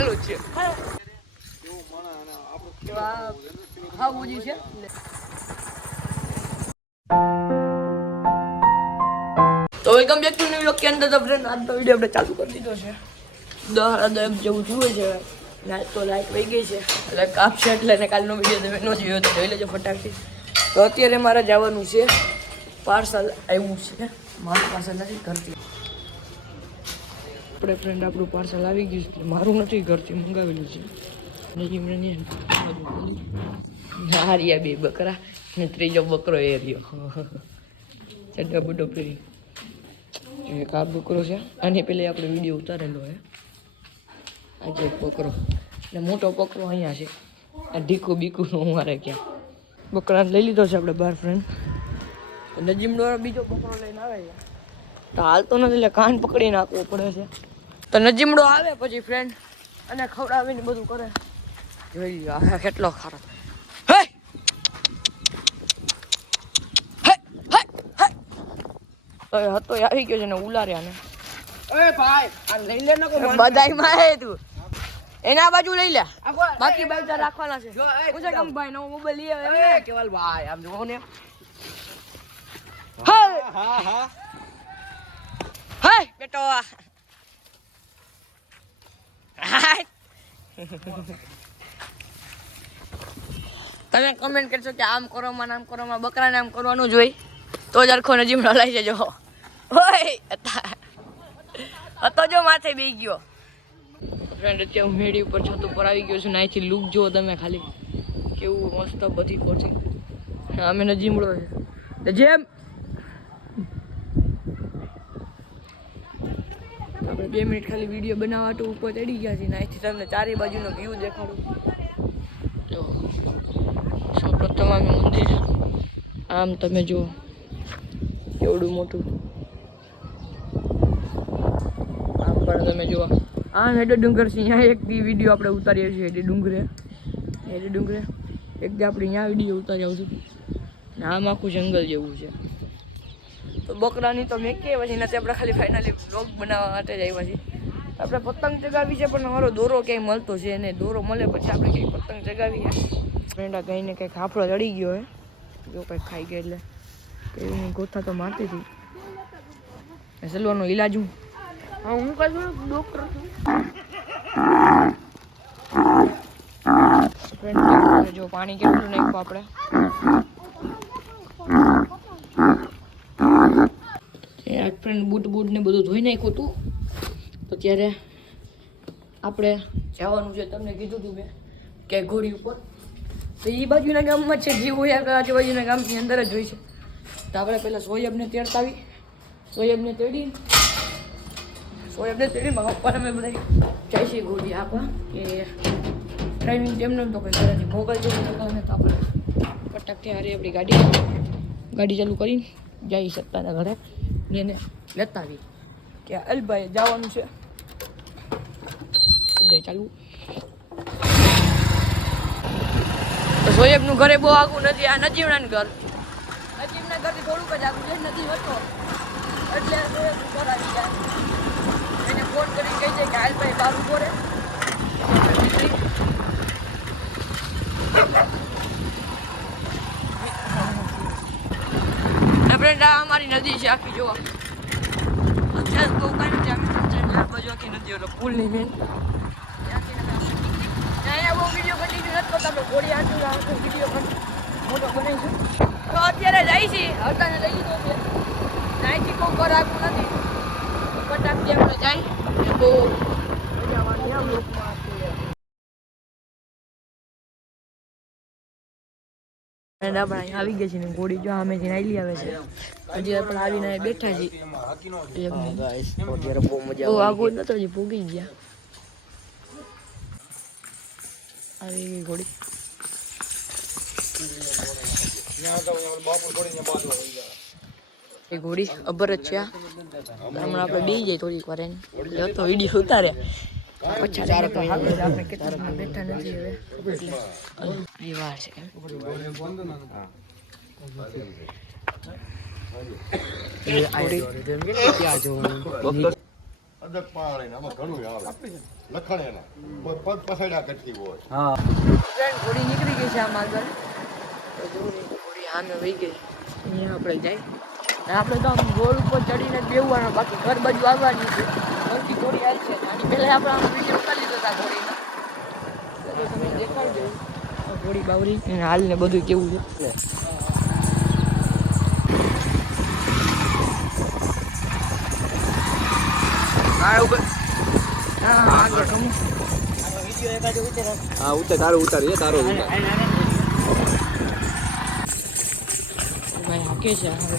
ચાલુ જ છે હા બુજી છે તો welcome back to new vlog કે અંદર તો ફ્રેન્ડ આજનો વિડીયો આપણે ચાલુ કરી દીધો છે 10 જેવું જુએ છે તો લાઈટ વહી ગઈ છે એટલે કાપ છે એટલે ને કાલનો વિડીયો તમે ન જોયો તો જોઈ લેજો ફટાકથી તો અત્યારે મારે જવાનું છે પાર્સલ આવ્યું છે મારું પાર્સલ નથી ઘરથી આપણે ફ્રેન્ડ આપણું પાર્સલ આવી ગયું છે મારું નથી ઘરથી મંગાવેલું છે હારિયા બે બકરા ને ત્રીજો બકરો એ રહ્યો ચડ્ડા બુડો પહેરી એક આ બકરો છે આની પેલે આપણે વિડીયો ઉતારેલો હે આજે એક બકરો ને મોટો બકરો અહીંયા છે આ ઢીકું બીકું મારે ક્યાં બકરાને લઈ લીધો છે આપણે બાર ફ્રેન્ડ નજીમડો બીજો બકરો લઈને આવે છે તો હાલતો નથી એટલે કાન પકડી નાખવો પડે છે તો નજીમડો આવે પછી ફ્રેન્ડ અને ખવડાવીને બધું કરે જોઈ આ કેટલો ખારો હતો આવી ગયો છે ને ઉલાર્યા ને એ ભાઈ આ લઈ લે નકો બધાય માં હે તું એના બાજુ લઈ લે બાકી બાજુ રાખવાના છે પૂછે કેમ ભાઈ નવો મોબાઈલ લઈ આવે એ કેવલ ભાઈ આમ જો ને હા હા હા હાય બેટો તમે કમેન્ટ કરશો કે આમ કરવામાં આમ કરવામાં બકરાને આમ કરવાનું જોઈ તો જ અરખો નજીમ લઈ જજો હોય હતો જો માથે બેસી ગયો ફ્રેન્ડ અત્યારે મેળી ઉપર છત ઉપર આવી ગયો છું ને અહીંથી લુક જુઓ તમે ખાલી કેવું મસ્ત બધી કોચિંગ અમે નજીમડો છે જેમ આપણે 2 મિનિટ ખાલી વિડીયો બનાવવા તો ઉપર ચડી ગયા છીએ ને અહીંથી તમને ચારે બાજુનો વ્યૂ દેખાડું જો સૌપ્રથમ આમ મંદિર આમ તમે જુઓ કેવડું મોટું આમ પણ તમે જુઓ આમ હેડે ડુંગર છે અહીંયા એક દી વિડીયો આપણે ઉતારીએ છીએ હેડે ડુંગરે એક દી આપણે અહીંયા વિડીયો ઉતારી આવશું ને આમ આખું જંગલ જેવું છે તો બકરાની તો મેં કે પછી નથી આપણે ખાલી ફાઇનલી વ્લોગ બનાવવા માટે જ આવ્યા છીએ આપણે પતંગ ચગાવી છે પણ અમારો દોરો ક્યાંય મળતો છે ને દોરો મળે પછી આપણે કંઈક પતંગ ચગાવીએ ફ્રેન્ડ આ કંઈને કંઈક હાફળો ચડી ગયો હે જો કંઈક ખાઈ ગયા એટલે એની ગોથા તો મારતી હતી સલવાનો ઈલાજ હું હા હું કઈ ડોક્ટર છું ફ્રેન્ડ જો પાણી કેટલું નાખ્યું આપણે ફ્રેન્ડ બૂટ ને બધું ધોઈ નાખ્યું હતું તો ત્યારે આપણે જવાનું છે તમને કીધું હતું મેં કે ઘોડી ઉપર તો એ બાજુના ગામમાં જ છે જે હોય આજુબાજુના ગામની અંદર જ હોય છે તો આપણે પહેલાં સોયબને તેડતા આવી સોયબને તેડીને મારા પપ્પાને અમે બધા જાય છે ઘોડી આપવા કે ડ્રાઇવિંગ તેમનો તો કંઈ ઘરેથી મોબાઈલ જેવું ને તો આપણે પટકથી હારી આપણી ગાડી ચાલુ કરીને જઈ શકતા ઘરે ને એને લેતા આવી કે અલભાઈ જવાનું છે એટલે ચાલુ તો સોયબનું ઘરે બહુ આગું નથી આ નજીવનાનું ઘર નજીવના ઘરથી થોડુંક જ આગું છે નથી હતો એટલે સોયબનું ઘર આવી જાય એને ફોન કરી કહી છે કે હાલભાઈ બહાર ઉભો રહે ફ્રેન્ડ આ અમારી નદી છે આખી જોવા અત્યારે બહુ કાંઈ નથી આ બાજુ આખી નદી એટલે પુલની મેન અહીંયા બહુ વિડીયો કન્ટિન્યુ નથી કરતા આપણે ઘોડી આટલું વિડીયો મોટો બનાવીશું તો અત્યારે જાય છે હરતાને લઈ લીધો છે અહીંથી કોઈ ઘર આગું નથી ફટાકથી આપણે જાય બહુ મજા આવવાની આમ લોકમાં આપણે અહીંયા આવી ગયા છે ને ઘોડી જો અમે જઈને આવેલી આવે છે હજી આપણે આવીને બેઠા છીએ બહુ આગળ નતો હજી ભોગી ગયા આવી ગઈ ઘોડી એ ઘોડી અબર જ છે હમણાં આપણે બેસી જાય થોડીક વાર એને તો વિડીયો ઉતાર્યા પછી આપણે કેટલા બેઠા નથી હવે એ વાર છે અદક પાણી આમાં ઘણું આવે લખણ એના પગ પસાડ્યા કરતી હોય. હા ઘોડી નીકળી ગઈ છે આમ આગળ તો ઘોડી આમે વહી ગઈ અહીંયા આપણે જાય આપણે તો આમ ગોળ ઉપર ચડીને જ બેસવાનું બાકી ઘર બાજુ આવવાની છે ઘરથી ઘોડી આવી છે આની પહેલાં આપણે આમ વિડીયો ઉતારી દીધા હતા ઘોડીના તો તમે દેખાડી દઉં ઘોડી બાવરી અને હાલ ને બધું કેવું છે હા ઉતાર તારું ઉતારીએ તારો ભાઈ હાકે છે હવે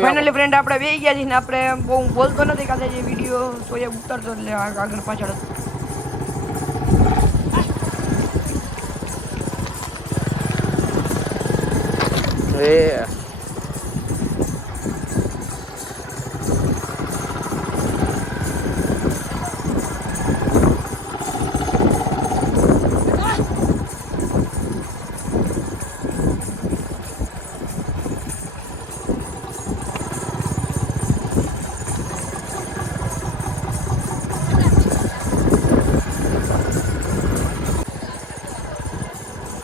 ફાઇનલી ફ્રેન્ડ આપણે બેસી ગયા છીએ ને આપણે બહુ બોલતો નથી કાલે જે વિડીયો તો એ ઉતારતો એટલે આગળ પાછળ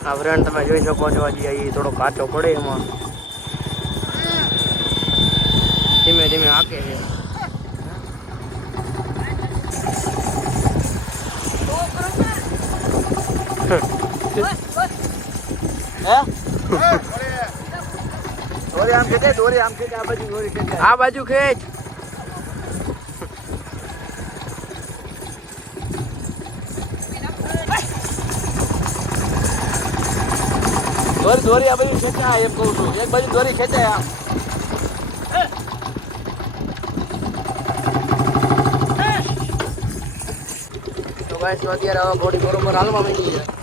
આ ફ્રેન્ડ તમે જોઈ શકો છો હજી અહીં થોડો કાચો પડે એમાં ધીમે ધીમે હાકે છે આ બાજુ ખેંચ દોરી આ બાજુ ખેંચાય એમ કહું છું એક બાજુ દોરી ખેંચાય આમ તો ગાઈસ અત્યારે હવે ઘોડી બરોબર હાલવા માંડી છે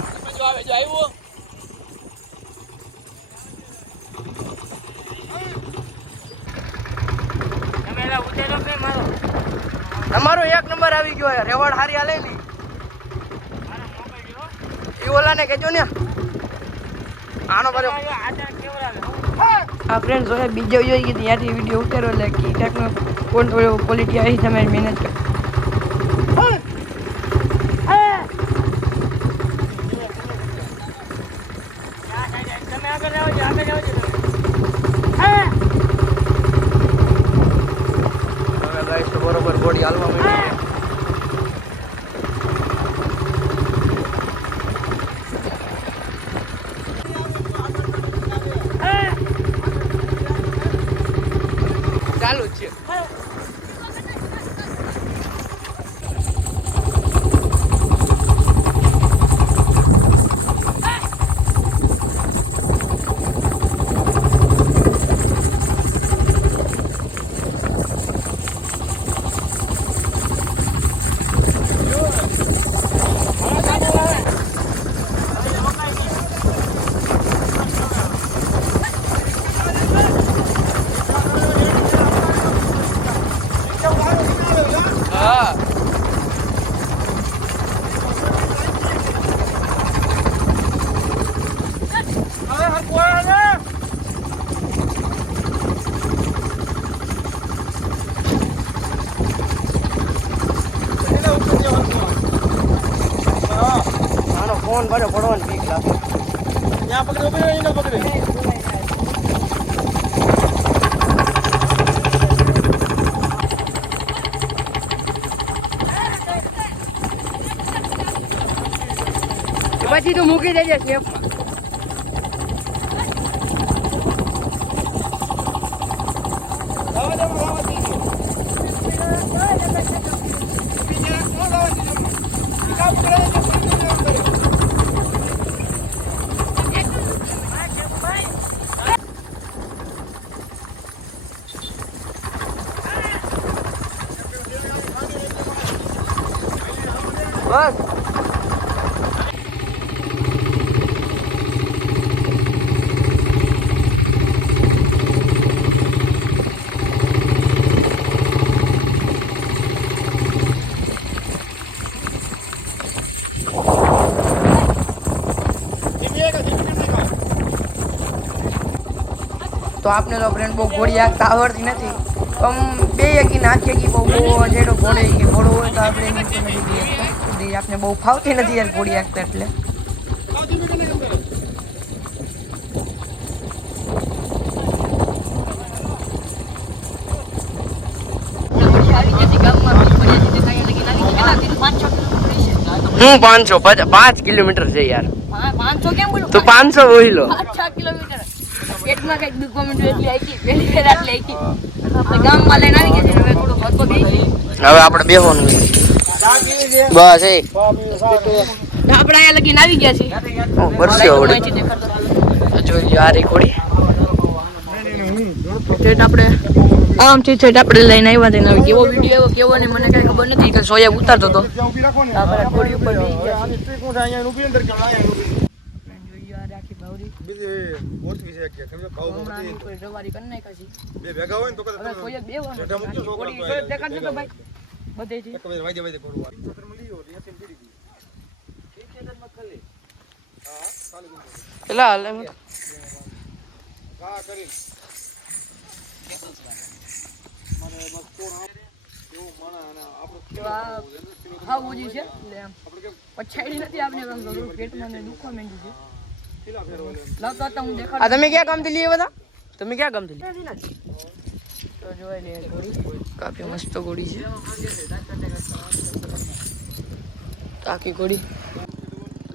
તમારો એક નંબર આવી ગયો રેવડ હારી હાલે ની ઈ ઓલાને કહેજો ને આનો કર્યો આ ફ્રેન્ડ જોડે બીજો જોઈ ગઈ ત્યાંથી વિડીયો ઉતાર્યો એટલે કી ટેકનો કોણ ક્વોલિટી આવી તમે મહેનત કરો બરોબર બોડી હાલવા માંડી ચાલુ છે ફોન ભર્યો પડવાની બીક લાગે ત્યાં પકડે એને પકડે પછી તો મૂકી દેજે સ્નેપમાં તો આપને તો ફ્રેન્ડ બહુ ઘોડી હાંકતા આવડતી નથી તો બે એકી નાખી એકી બહુ જેડો ઘોડે કે ઘોડો હોય તો આપણે એની ઉપર નથી જઈએ આપને બહુ ફાવતી નથી યાર ઘોડી હાંકતા એટલે હું 5 કિલોમીટર છે યાર 500 કેમ બોલું તો 500 બોલી લો 5 કિલોમીટર પેટમાં કઈક દુખવા માંડ્યું એટલે આખી પહેલી ફેર આટલે આખી આપણે ગામમાં લઈને આવી ગયા છે હવે થોડો ભરતો બેસી હવે આપણે બેહવાનું બસ એ આપણે અહીંયા લગીને આવી ગયા છીએ વર્ષે આવડે જોઈ લો આ રેકોર્ડી ઠેઠ આપણે આમથી ઠેઠ આપણે લઈને આવ્યા તેને હવે કેવો વિડીયો કેવો ને મને કઈ ખબર નથી કે સોયા ઉતારતો હતો આપણે ઘોડી ઉપર બેસી ગયા રવારી કરી નાખી બધેથી પેલા હાલે હા ઓજી છે પછાડી નથી આપણે પેટમાં દુખવા માંડ્યું છે લાવતા હતા હું દેખાડ તમે ક્યાં કામથી લઈએ બધા તમે ક્યાં કામથી લઈએ તો જોઈ લે ઘોડી કાફી મસ્ત ઘોડી છે આખી ઘોડી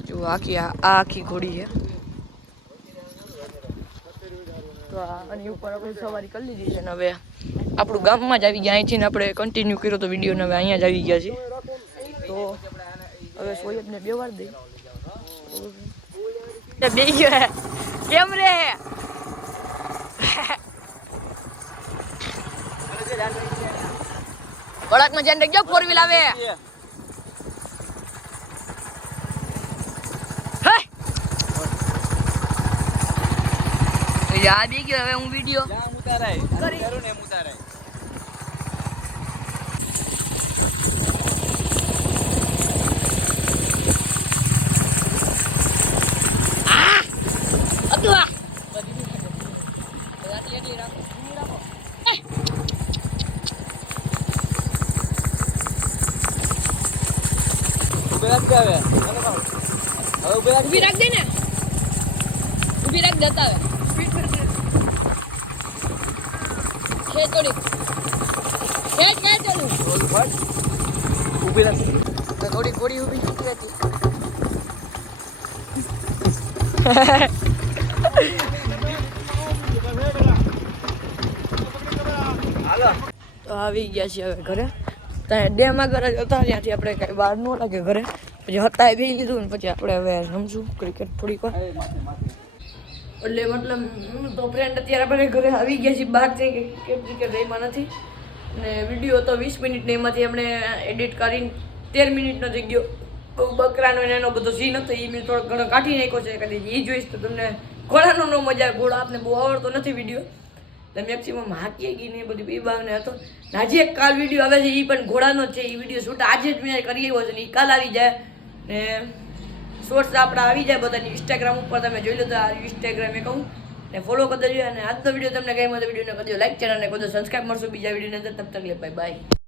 જો આખી ઘોડી છે તો આની ઉપર આપણે સવારી કરી લીધી છે ને હવે આપણું ગામમાં જ આવી ગયા અહીંથી આપણે કન્ટિન્યુ કર્યો તો વિડીયો ને હવે અહીંયા જ આવી ગયા છીએ તો હવે સોયબને બે વાર દઈ બે ગયો કેમ રે વળાકમાં જઈને ગયો 4 વ્હીલ આવે યાદ આવી ગયો હવે હું વિડીયો ઉભી રાખ દે ને ઉભી રાખ દેતા હવે થોડી ઘોડી ઊભી નથી રહેતી તો આવી ગયા છીએ હવે ઘરે ત્યાં ડેમ આગળ જ હતા ત્યાંથી આપણે કઈ બહાર ન લાગે ઘરે પછી હતા બે લીધું ને પછી આપણે હવે રમશું ક્રિકેટ થોડીક વાર એટલે મતલબ તો ફ્રેન્ડ અત્યારે આપણે ઘરે આવી ગયા છીએ બહાર છે કે ક્રિકેટ રહીમાં નથી ને વિડીયો તો 20 મિનિટને એમાંથી આપણે એડિટ કરીને 13 મિનિટનો થઈ ગયો બકરાનો એનો બધો સીન હતો એ મેં થોડો ઘણો કાઢી નાખ્યો છે કદી એ જોઈશ તો તમને ઘોડાનો ન મજા ઘોડો આપને બહુ આવડતો નથી વિડીયો એટલે મેક્સિમમ હાકી ગઈ ને એ બધી બીબાવને હતો આજે એક કાલ વિડીયો આવે છે એ પણ ઘોડાનો જ છે એ વિડીયો શૂટ આજે જ મેં કરી આવ્યો છે ને એ કાલ આવી જાય ને શોર્ટ્સ આપણા આવી જાય બધાની ઇન્સ્ટાગ્રામ ઉપર તમે જોઈ લો તો આ ઇન્સ્ટાગ્રામ એકાઉન્ટ ને ફોલો કરી દેજો અને આજનો વિડીયો તમને ગમ્યો તો વિડીયોને કરી દો લાઈક ચેનલને કરી દો સબસ્ક્રાઈબ મળશું બીજા વિડીયોની અંદર તબ તક લે બાય બાય